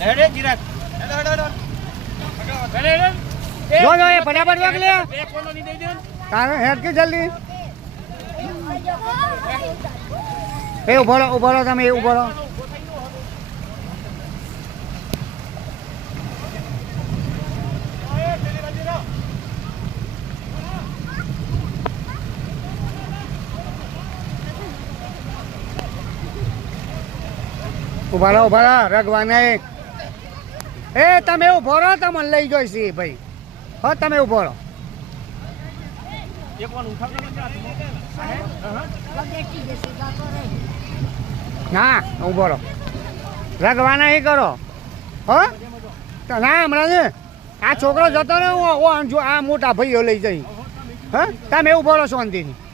લેડે જીરાક જો જો એ ફટાફટ વાગ લે બે કોનો ની દઈ દે તારે હેડ કે જલ્દી એ ઉભો રહો તમે ઉભો રહો ઉભા રહો રગવાના એ તમે ઉભો રહો તમને લઈ જોઈશી ભાઈ હો તમે ઉભો રહો એક વાર ઉઠાવ ના ઉભો રહો રગવાના એ કરો હો ના હમણાં ને આ છોકરો જતો ને હું આ મોટા ભાઈઓ લઈ જઈ હા તમે ઉભો રહો શાંતિથી